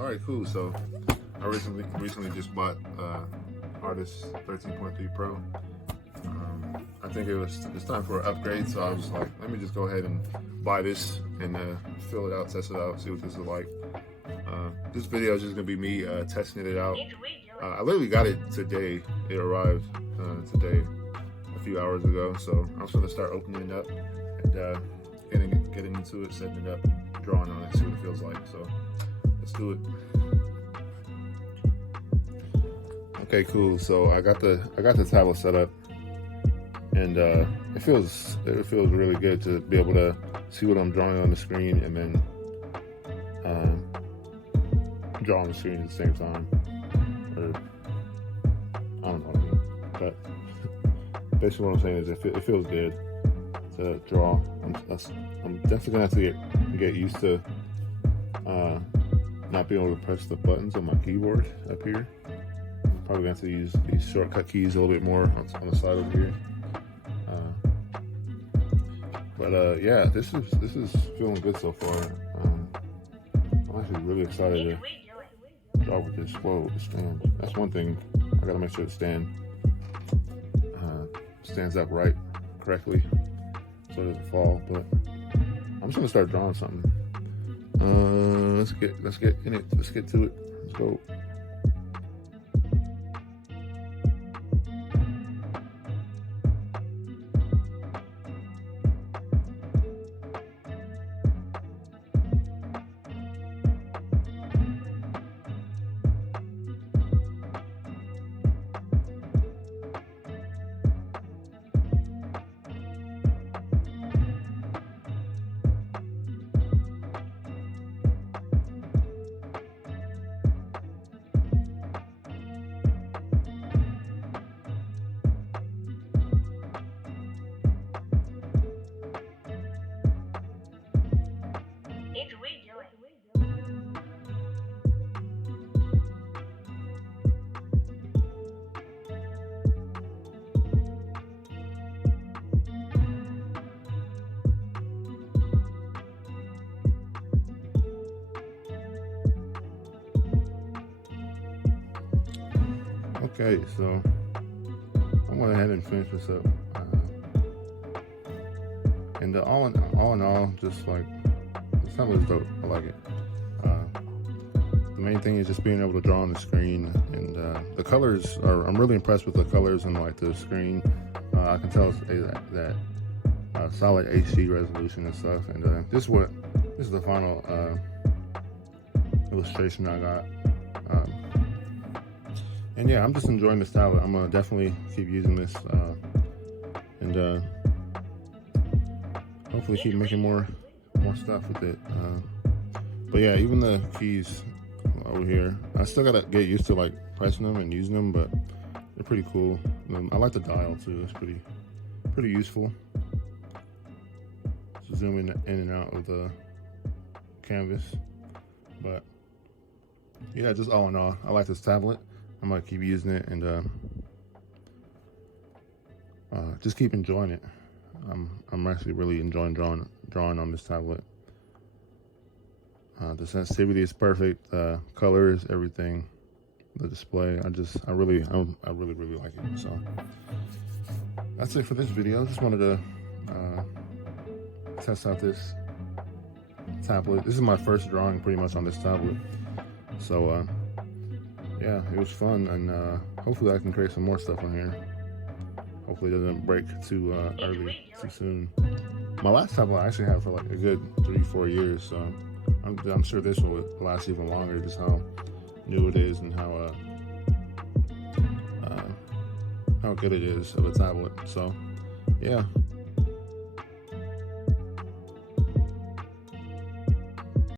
All right, cool. So I recently just bought Artist 13.3 Pro. I think it's time for an upgrade, so I was like, let me just go ahead and buy this and fill it out, test it out, see what this is like. This video is just gonna be me testing it out. I literally got it today. It arrived today, a few hours ago. So I'm just gonna start opening it up and getting into it, setting it up, drawing on it, see what it feels like. So let's do it. Okay, cool. So I got the tablet set up, and it feels really good to be able to see what I'm drawing on the screen and then draw on the screen at the same time. Or I don't know what I mean, but basically what I'm saying is it feels good to draw. I'm definitely gonna have to get used to not being able to press the buttons on my keyboard up here. I'm probably gonna have to use these shortcut keys a little bit more on the side over here. But yeah, this is feeling good so far. I'm actually really excited to draw with this. Whoa, the stand. That's one thing. I gotta make sure the stand stands up correctly so it doesn't fall. But I'm just gonna start drawing something. Let's get in it. Let's get to it. Let's go. Okay, so I went ahead and finished this up, and all in all, just like the sound was dope. I like it. The main thing is just being able to draw on the screen, and the colors are. I'm really impressed with the colors and like the screen. I can tell that solid HD resolution and stuff. And this is the final illustration I got. And yeah, I'm just enjoying this tablet. I'm gonna definitely keep using this, and hopefully keep making more stuff with it. But yeah, even the keys over here, I still gotta get used to like pressing them and using them, but they're pretty cool. I like the dial too. It's pretty useful. So zooming in and out of the canvas. But yeah, just all in all, I like this tablet. I'm gonna keep using it and just keep enjoying it. I'm actually really enjoying drawing on this tablet. The sensitivity is perfect. Colors, everything, the display. I really like it. So that's it for this video. Just wanted to test out this tablet. This is my first drawing pretty much on this tablet. So yeah, it was fun, and hopefully I can create some more stuff on here. Hopefully it doesn't break too early, too soon. My last tablet I actually had for like a good 3-4 years, so I'm sure this will last even longer, just how new it is and how good it is of a tablet. So yeah.